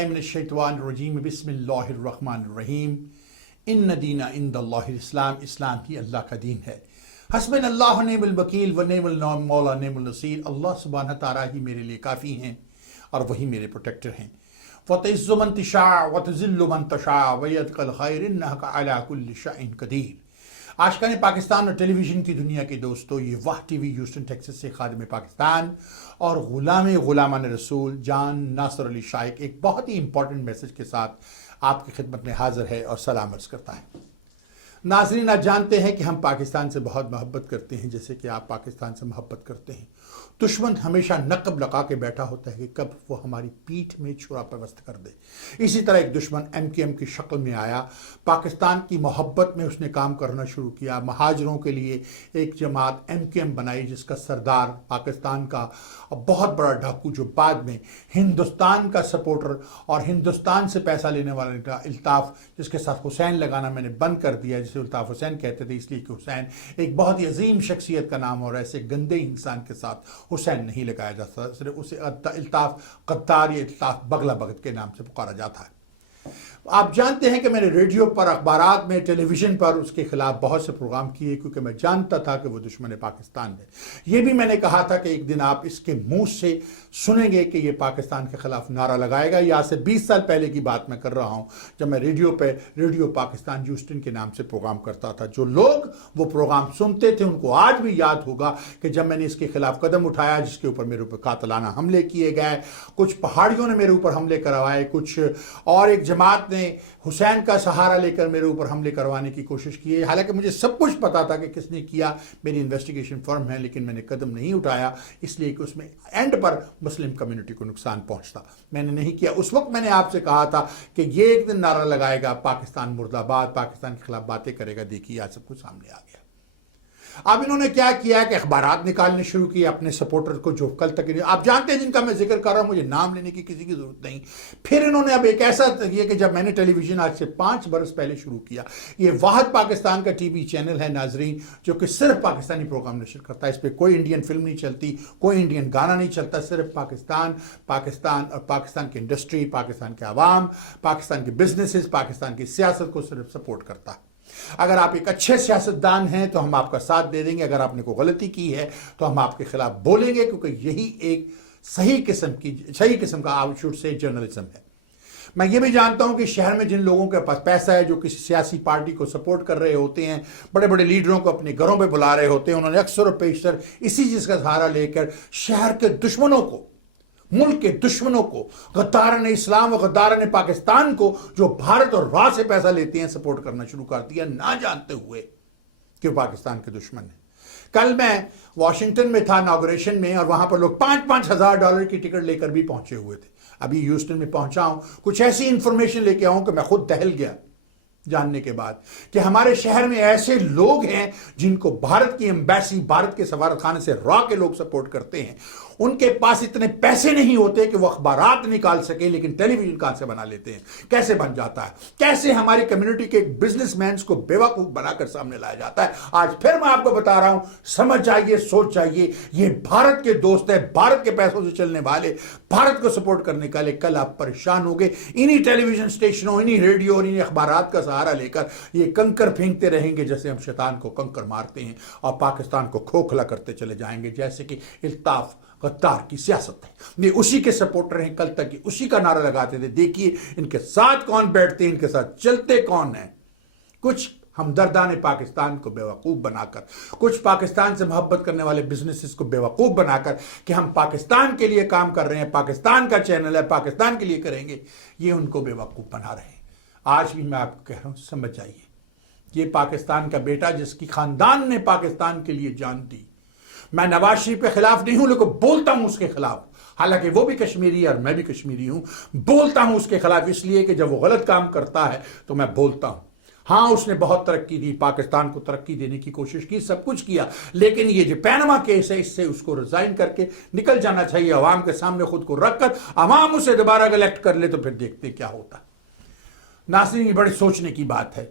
बिल्लाहि मिनश्शैतानिर्रजीम बिस्मिल्लाहिर्रहमानिर्रहीम इन्न दीना इंदल्लाहिल इस्लाम, इस्लाम ही अल्लाह का दीन है। हस्बुनल्लाहु व निअमल वकील व निअमल मौला निअमल नसीर। अल्लाह सुब्हानहु व तआला ही मेरे लिए काफ़ी हैं और वही मेरे प्रोटेक्टर हैं। फ़तुइज़्ज़ु मन तशाअ व तुज़िल्लु मन तशाअ व यदकल खैर इन्नका अला कुल्लि शैइन क़दीर। आशिकान पाकिस्तान और टेलीविज़न की दुनिया के दोस्तों, ये वाह टीवी ह्यूस्टन टेक्सास से खादिम पाकिस्तान और गुलामान रसूल जान नासिर अली शाइक एक बहुत ही इंपॉर्टेंट मैसेज के साथ आपकी खिदमत में हाजिर है और सलाम अर्ज़ करता है। नाज़रीन, आप जानते हैं कि हम पाकिस्तान से बहुत मोहब्बत करते हैं, जैसे कि आप पाकिस्तान से मोहब्बत करते हैं। दुश्मन हमेशा नक़ब लगा के बैठा होता है कि कब वो हमारी पीठ में छुरा पेवस्त कर दे। इसी तरह एक दुश्मन MKM की शक्ल में आया, पाकिस्तान की मोहब्बत में उसने काम करना शुरू किया। महाजरों के लिए एक जमात MKM बनाई, जिसका सरदार पाकिस्तान का बहुत बड़ा डाकू, जो बाद में हिंदुस्तान का सपोर्टर और हिंदुस्तान से पैसा लेने वाला इल्ताफ़, जिसके साथ हुसैन लगाना मैंने बंद कर दिया, जिसे इल्ताफ़ हुसैन कहते थे, इसलिए कि हुसैन एक बहुत ही अजीम शख्सियत का नाम और ऐसे गंदे इंसान के साथ हुसैन नहीं लगाया जाता, सिर्फ उसे इल्ताफ़ गद्दार या इल्ताफ़ बगला भगत के नाम से पुकारा जाता है। आप जानते हैं कि मैंने रेडियो पर, अखबारात में, टेलीविज़न पर उसके ख़िलाफ़ बहुत से प्रोग्राम किए, क्योंकि मैं जानता था कि वो दुश्मन पाकिस्तान है। ये भी मैंने कहा था कि एक दिन आप इसके मुंह से सुनेंगे कि ये पाकिस्तान के ख़िलाफ़ नारा लगाएगा। ये आज से 20 साल पहले की बात मैं कर रहा हूँ, जब मैं रेडियो पाकिस्तान ह्यूस्टन के नाम से प्रोग्राम करता था। जो लोग वो प्रोग्राम सुनते थे उनको आज भी याद होगा कि जब मैंने इसके ख़िलाफ़ कदम उठाया, जिसके ऊपर मेरे ऊपर कातलाना हमले किए गए, कुछ पहाड़ियों ने मेरे ऊपर हमले करवाए, कुछ और एक जमात ने हुसैन का सहारा लेकर मेरे ऊपर हमले करवाने की कोशिश की है। हालांकि मुझे सब कुछ पता था कि किसने किया, मेरी इन्वेस्टिगेशन फर्म है, लेकिन मैंने कदम नहीं उठाया, इसलिए कि उसमें एंड पर मुस्लिम कम्युनिटी को नुकसान पहुंचता। मैंने नहीं किया। उस वक्त मैंने आपसे कहा था कि ये एक दिन नारा लगाएगा, पाकिस्तान मुर्दाबाद, पाकिस्तान के खिलाफ बातें करेगा। देखिए आज सब कुछ सामने आ गया। अब इन्होंने क्या किया कि अखबारात निकालने शुरू किए अपने सपोर्टर को, जो कल तक आप जानते हैं, जिनका मैं जिक्र कर रहा हूं, मुझे नाम लेने की किसी की जरूरत नहीं। फिर इन्होंने अब एक ऐसा किया कि जब मैंने टेलीविजन आज से 5 बरस पहले शुरू किया, ये वाहिद पाकिस्तान का टीवी चैनल है नाजरीन, जो कि सिर्फ पाकिस्तानी प्रोग्राम नशर करता है। इस पर कोई इंडियन फिल्म नहीं चलती, कोई इंडियन गाना नहीं चलता, सिर्फ पाकिस्तान और पाकिस्तान की इंडस्ट्री, पाकिस्तान के अवाम, पाकिस्तान के बिजनेसेस, पाकिस्तान की सियासत को सिर्फ सपोर्ट करता है। अगर आप एक अच्छे सियासतदान हैं तो हम आपका साथ दे देंगे, अगर आपने कोई गलती की है तो हम आपके खिलाफ बोलेंगे, क्योंकि यही एक सही किस्म का आउटशूट से जर्नलिज्म है। मैं ये भी जानता हूं कि शहर में जिन लोगों के पास पैसा है, जो किसी सियासी पार्टी को सपोर्ट कर रहे होते हैं, बड़े बड़े लीडरों को अपने घरों पे बुला रहे होते हैं, उन्होंने अक्सर और पेशतर इसी चीज़ का सहारा लेकर शहर के दुश्मनों को, मुल्क के दुश्मनों को, गद्दारान इस्लाम और गद्दारान पाकिस्तान को, जो भारत और राह से पैसा लेते हैं, सपोर्ट करना शुरू कर दिया, ना जानते हुए कि पाकिस्तान के दुश्मन है। कल मैं वाशिंगटन में था इनॉग्रेशन में, और वहां पर लोग $5-5 हज़ार की टिकट लेकर भी पहुंचे हुए थे। अभी ह्यूस्टन में पहुंचा हूं, कुछ ऐसी इंफॉर्मेशन लेके आऊं कि मैं खुद दहल गया जानने के बाद कि हमारे शहर में ऐसे लोग हैं जिनको भारत की एम्बेसी, भारत के सफारतखाने से रॉ के लोग सपोर्ट करते हैं। उनके पास इतने पैसे नहीं होते कि वो अखबारात निकाल सके, लेकिन टेलीविजन कहां से बना लेते हैं। कैसे बन जाता है, कैसे हमारी कम्युनिटी के बिजनेसमैन को बेवकूफ बनाकर सामने लाया जाता है। आज फिर मैं आपको बता रहा हूं, समझ जाइए, सोच जाइए, ये भारत के दोस्त है, भारत के पैसों से चलने वाले, भारत को सपोर्ट करने वाले। कल आप परेशान हो गए, इन्हीं टेलीविजन स्टेशनों, इन्हीं रेडियो और इन्हीं अखबारात का सहारा लेकर ये कंकर फेंकते रहेंगे, जैसे हम शैतान को कंकर मारते हैं, और पाकिस्तान को खोखला करते चले जाएंगे, जैसे कि इल्ताफ गद्दार की सियासत है। ये उसी के सपोर्टर हैं, कल तक ये उसी का नारा लगाते थे। देखिए इनके साथ कौन बैठते हैं, इनके साथ चलते कौन है। कुछ हमदर्दान पाकिस्तान को बेवकूफ़ बनाकर, कुछ पाकिस्तान से मोहब्बत करने वाले बिजनेसेस को बेवकूफ़ बनाकर कि हम पाकिस्तान के लिए काम कर रहे हैं, पाकिस्तान का चैनल है, पाकिस्तान के लिए करेंगे, ये उनको बेवकूफ़ बना रहे हैं। आज भी मैं आपको कह रहा हूँ, समझ जाइए, ये पाकिस्तान का बेटा, जिसकी खानदान ने पाकिस्तान के लिए जान दी। मैं नवाज शरीफ के खिलाफ नहीं हूं, लेकिन बोलता हूं उसके खिलाफ, हालांकि वो भी कश्मीरी है और मैं भी कश्मीरी हूं। बोलता हूं उसके खिलाफ इसलिए कि जब वो गलत काम करता है तो मैं बोलता हूं। हाँ, उसने बहुत तरक्की दी, पाकिस्तान को तरक्की देने की कोशिश की, सब कुछ किया, लेकिन ये जो पैनमा केस है, इससे उसको रिजाइन करके निकल जाना चाहिए। अवाम के सामने खुद को रखकर अवाम उसे दोबारा इलेक्ट कर ले तो फिर देखते क्या होता। नाज़रीन, ये बड़ी सोचने की बात है।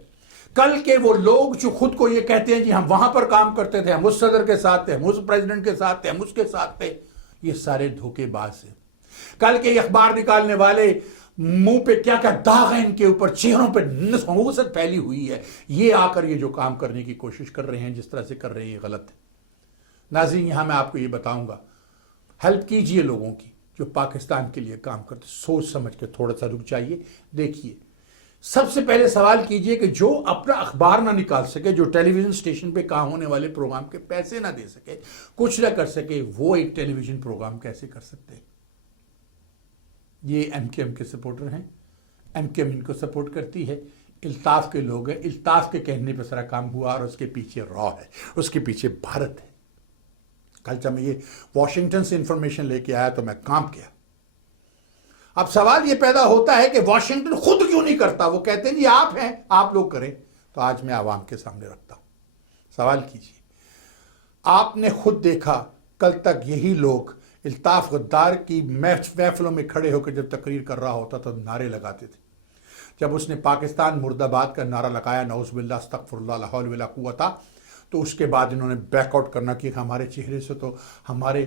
कल के वो लोग जो खुद को ये कहते हैं जी हम वहां पर काम करते थे, हम उस सदर के साथ थे, हम उस प्रेसिडेंट के साथ थे, हम उसके साथ थे, ये सारे धोखेबाज हैं। कल के अखबार निकालने वाले منہ پہ کیا کیا داغ ہیں ان کے اوپر، چہروں پہ نحوست پھیلی ہوئی ہے، یہ آ کر یہ جو کام کرنے کی کوشش کر رہے ہیں جس طرح سے کر رہے ہیں یہ غلط ہے۔ ناظرین یہاں میں آپ کو یہ بتاؤں گا، ہیلپ کیجئے لوگوں کی جو پاکستان کے لیے کام کرتے، سوچ سمجھ کے تھوڑا سا رک جائیے، دیکھیے۔ سب سے پہلے سوال کیجئے کہ جو اپنا اخبار نہ نکال سکے، جو ٹیلی ویژن اسٹیشن پہ کام ہونے والے پروگرام کے پیسے نہ دے سکے، کچھ نہ کر سکے، وہ ایک ٹیلی ویژن پروگرام کیسے کر سکتے ہیں؟ یہ ایم کیو ایم کے سپورٹر ہیں، ایم کیو ایم ان کو سپورٹ کرتی ہے، الطاف کے لوگ ہیں، الطاف کے کہنے پہ سارا کام ہوا، اور اس کے پیچھے را ہے، اس کے پیچھے بھارت ہے۔ کل جب میں یہ واشنگٹن سے انفارمیشن لے کے آیا تو میں کام کیا۔ اب سوال یہ پیدا ہوتا ہے کہ واشنگٹن خود کیوں نہیں کرتا؟ وہ کہتے ہیں یہ آپ ہیں، آپ لوگ کریں۔ تو آج میں عوام کے سامنے رکھتا ہوں، سوال کیجیے۔ آپ نے خود دیکھا کل تک یہی لوگ الطاف غدار کی محفلوں میں کھڑے ہو کے جب تقریر کر رہا ہوتا تو نعرے لگاتے تھے۔ جب اس نے پاکستان مرد آباد کا نعرہ لگایا، نعوذ باللہ استغفر اللہ لا حول ولا قوت، تو اس کے بعد انہوں نے بیک آؤٹ کرنا کہ ہمارے چہرے سے تو ہمارے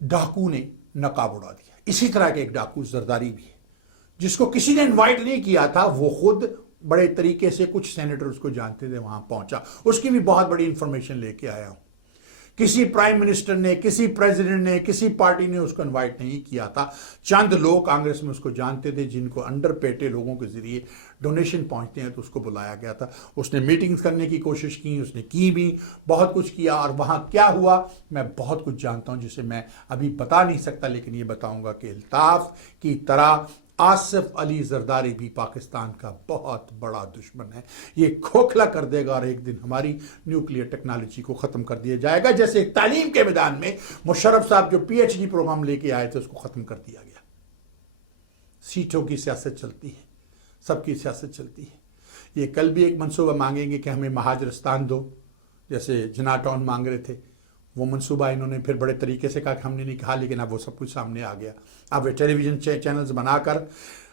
ڈاکو نے نقاب اڑا دیا۔ اسی طرح کے ایک ڈاکو زرداری بھی ہے جس کو کسی نے انوائٹ نہیں کیا تھا، وہ خود بڑے طریقے سے، کچھ سینیٹر اس کو جانتے تھے، وہاں پہنچا، اس کی بھی بہت بڑی انفارمیشن لے کے آیا ہوں۔ کسی پرائم منسٹر نے، کسی پریزیڈنٹ نے، کسی پارٹی نے اس کو انوائٹ نہیں کیا تھا۔ چند لوگ کانگریس میں اس کو جانتے تھے جن کو انڈر پیٹے لوگوں کے ذریعے ڈونیشن پہنچتے ہیں، تو اس کو بلایا گیا تھا۔ اس نے میٹنگز کرنے کی کوشش کی، اس نے کی بھی، بہت کچھ کیا، اور وہاں کیا ہوا میں بہت کچھ جانتا ہوں جسے میں ابھی بتا نہیں سکتا، لیکن یہ بتاؤں گا کہ الطاف کی طرح آصف علی زرداری بھی پاکستان کا بہت بڑا دشمن ہے۔ یہ کھوکھلا کر دے گا اور ایک دن ہماری نیوکلیئر ٹیکنالوجی کو ختم کر دیا جائے گا، جیسے تعلیم کے میدان میں مشرف صاحب جو پی ایچ ڈی پروگرام لے کے آئے تھے اس کو ختم کر دیا گیا۔ سیٹوں کی سیاست چلتی ہے، سب کی سیاست چلتی ہے۔ یہ کل بھی ایک منصوبہ مانگیں گے کہ ہمیں مہاجرستان دو، جیسے جنا ٹاؤن مانگ رہے تھے، وہ منصوبہ انہوں نے پھر بڑے طریقے سے کہا کہ ہم نے نہیں کہا، لیکن اب وہ سب کچھ سامنے آ گیا۔ اب وہ ٹیلی ویژن چینلز بنا کر،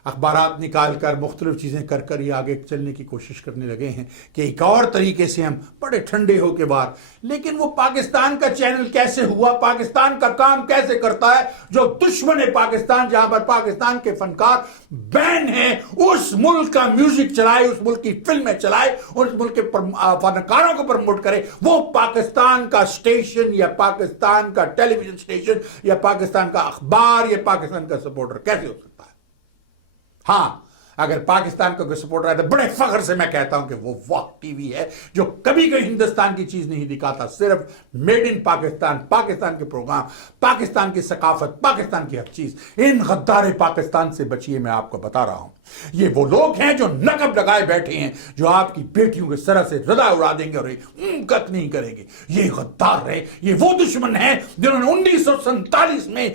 اخبارات نکال کر، مختلف چیزیں کر کر یہ آگے چلنے کی کوشش کرنے لگے ہیں کہ ایک اور طریقے سے ہم بڑے ٹھنڈے ہو کے باہر۔ لیکن وہ پاکستان کا چینل کیسے ہوا؟ پاکستان کا کام کیسے کرتا ہے؟ جو دشمن ہے پاکستان، جہاں پر پاکستان کے فنکار بین ہیں، اس ملک کا میوزک چلائے، اس ملک کی فلمیں چلائے، اس ملک کے فنکاروں کو پروموٹ کرے، وہ پاکستان کا اسٹیشن یا پاکستان کا ٹیلی ویژن اسٹیشن یا پاکستان کا اخبار یا پاکستان کا سپورٹر کیسے ہو سکتا ہے؟ ہاں، اگر پاکستان کا کوئی سپورٹر ہے تو بڑے فخر سے میں کہتا ہوں کہ وہ واق ٹی وی ہے، جو کبھی کوئی ہندوستان کی چیز نہیں دکھاتا، صرف میڈ ان پاکستان، پاکستان کے پروگرام، پاکستان کی ثقافت، پاکستان کی ہر چیز۔ ان غدار پاکستان سے بچیے، میں آپ کو بتا رہا ہوں۔ یہ وہ لوگ ہیں جو نقب لگائے بیٹھے ہیں، جو آپ کی بیٹیوں کے سر سے ردا اڑا دیں گے اور کت نہیں کریں گے۔ یہ غدار ہے، یہ وہ دشمن ہیں جنہوں نے 1947 میں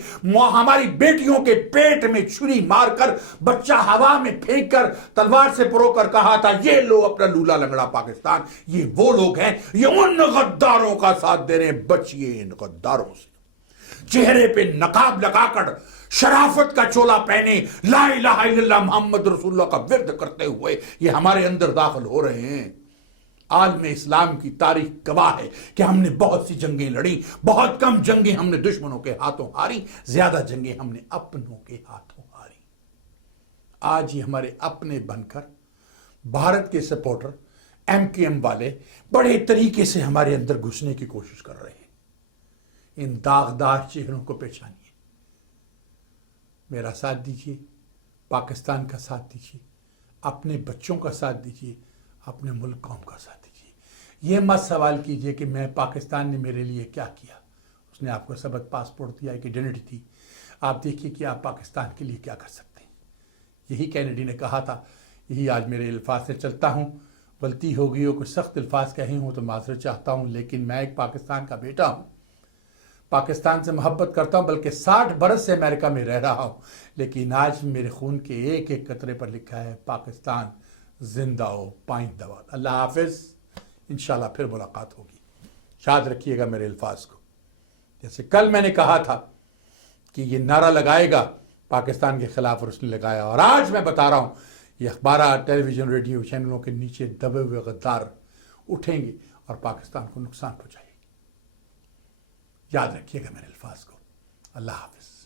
ہماری بیٹیوں کے پیٹ میں چھری مار کر، بچہ ہوا میں پھینک کر، تلوار سے پرو کر کہا تھا یہ لو اپنا لولا لنگڑا پاکستان۔ یہ وہ لوگ ہیں، یہ ان غداروں کا ساتھ دے رہے ہیں۔ بچیے ان غداروں سے۔ چہرے پہ نقاب لگا کر، شرافت کا چولا پہنے، لا الہ الا اللہ محمد رسول اللہ کا ورد کرتے ہوئے یہ ہمارے اندر داخل ہو رہے ہیں۔ عالم اسلام کی تاریخ گواہ ہے کہ ہم نے بہت سی جنگیں لڑی، بہت کم جنگیں ہم نے دشمنوں کے ہاتھوں ہاری، زیادہ جنگیں ہم نے اپنوں کے ہاتھوں ہاری۔ آج یہ ہمارے اپنے بن کر بھارت کے سپورٹر، ایم کیو ایم والے بڑے طریقے سے ہمارے اندر گھسنے کی کوشش کر رہے ہیں۔ ان داغدار چہروں کو پہچانیے، میرا ساتھ دیجیے، پاکستان کا ساتھ دیجیے، اپنے بچوں کا ساتھ دیجیے، اپنے ملک قوم کا ساتھ دیجیے۔ یہ مت سوال کیجیے کہ میں پاکستان نے میرے لیے کیا کیا۔ اس نے آپ کو ثبت پاسپورٹ دیا، ایک آئیڈینٹی تھی۔ آپ دیکھیے کہ آپ پاکستان کے لیے کیا کر سکتے ہیں۔ یہی کینیڈی نے کہا تھا، یہی آج میرے الفاظ سے چلتا ہوں۔ غلطی ہو گئی ہو، کوئی سخت الفاظ کہیں ہوں تو معذرت چاہتا ہوں، لیکن میں ایک پاکستان کا بیٹا ہوں، پاکستان سے محبت کرتا ہوں، بلکہ 60 برس سے امریکہ میں رہ رہا ہوں، لیکن آج میرے خون کے ایک ایک قطرے پر لکھا ہے پاکستان زندہ ہو پائندہ باد۔ اللہ حافظ، انشاءاللہ پھر ملاقات ہوگی۔ یاد رکھیے گا میرے الفاظ کو، جیسے کل میں نے کہا تھا کہ یہ نعرہ لگائے گا پاکستان کے خلاف، اور اس نے لگایا، اور آج میں بتا رہا ہوں یہ اخبارات، ٹیلی ویژن، ریڈیو چینلوں کے نیچے دبے ہوئے غدار اٹھیں گے اور پاکستان کو نقصان پہنچائیں گے۔ یاد رکھیے گا میرے الفاظ کو۔ اللہ حافظ۔